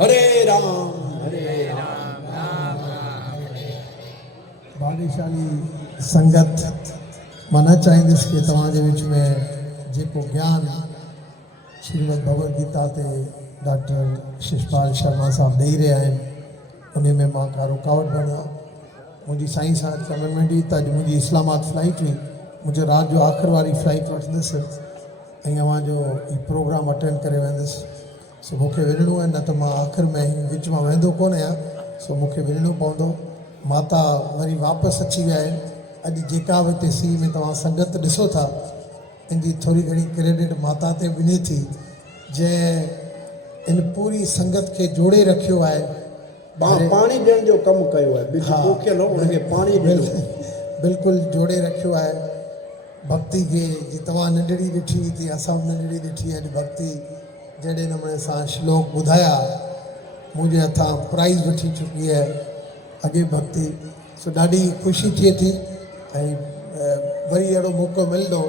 हरे राम भाग्यशाली संगत माना चाहींदुसि कि तव्हांजे विच में जेको ज्ञान श्रीमद भगवद गीता ते डॉक्टर शिषपाल शर्मा साहब ॾेई रहिया आहिनि उन में मां का रुकावट बणियो। मुंहिंजी साईं सां कमिटमेंट हुई त अॼु मुंहिंजी इस्लामाबाद फ्लाइट हुई, मुंहिंजो राति जो आख़िर वारी फ्लाइट वठंदुसि ऐं अवां जो ही प्रोग्राम अटेंड करे वेंदुसि। सो मूंखे विञिणो आहे, न त मां आख़िर में विच मां वेंदो कोन आहियां, सो मूंखे विञिणो पवंदो। माता वरी वापसि अची विया आहिनि। अॼु जेका बि हिते सी में तव्हां संगत ॾिसो था इन जी थोरी घणी क्रेडिट माता ते वञे थी, जंहिं इन पूरी संगत खे जोड़े रखियो आहे। पाणी ॾियण जो कमु कयो आहे, उनखे पाणी बिल्कुलु जोड़े रखियो आहे भक्ति खे। जी तव्हां नंढड़ी ॾिठी थी, असां बि नंढड़ी ॾिठी अॼु भक्ति जहिड़े नमूने सां श्लोक ॿुधाया मुंहिंजे हथां प्राइज़ वठी चुकी आहे अॻे भक्ति। सो ॾाढी ख़ुशी थिए थी ऐं वरी अहिड़ो मौक़ो मिलंदो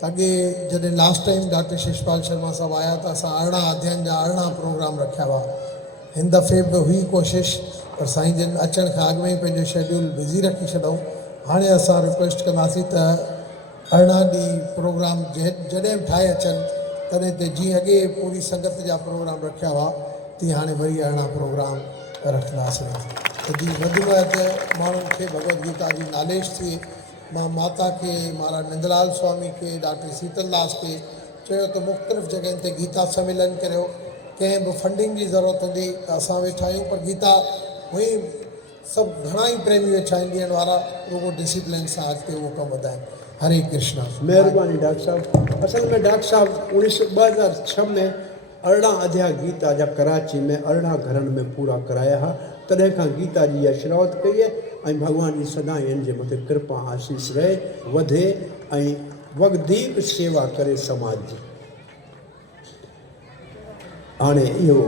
त अॻे जॾहिं last time doctor Shishpal Sharma साहब आया त असां 18 अध्ययन जा 18 प्रोग्राम रखिया हुआ। हिन दफ़े बि हुई कोशिशि, पर साईं जन अचण खां अॻु में ई पंहिंजो शेड्यूल बिज़ी रखी छॾूं। हाणे असां रिक्वेस्ट कंदासीं त 18 ॾींहं प्रोग्राम जॾहिं बि ठाहे अचनि तॾहिं ते जीअं अॻे पूरी संगत जा प्रोग्राम रखिया हुआ तीअं हाणे वरी 18 प्रोग्राम रखंदासीं। त जी वधि में वधि माण्हुनि खे भगवद गीता जी नॉलेज थिए। मां माता खे, महाराज नंदलाल स्वामी खे, डॉक्टर शीतलदास खे चयो त मुख़्तलिफ़ जॻहियुनि ते गीता सम्मेलन करियो। कंहिं बि फंडिंग जी ज़रूरत हूंदी त असां वेठा आहियूं, पर गीता हुई सभु घणा ई प्रेमी वेठा आहिनि ॾियण वारा, रुगो डिसिप्लिन सां अॻिते उहो कमु वधाइनि। हरे कृष्णा। महिरबानी डॉक्टर साहब। असल में डॉक्टर साहब 2006 में 18 अध्याय गीता जा कराची में 18 घरनि में पूरा कराया हुआ। तॾहिं खां गीता जी इहा शुरूआत कई आहे ऐं भॻवान जी सदाईं इन जे मथे कृपा आशीष रहे, वधे ऐं वधीक शेवा करे समाज जी। हाणे इहो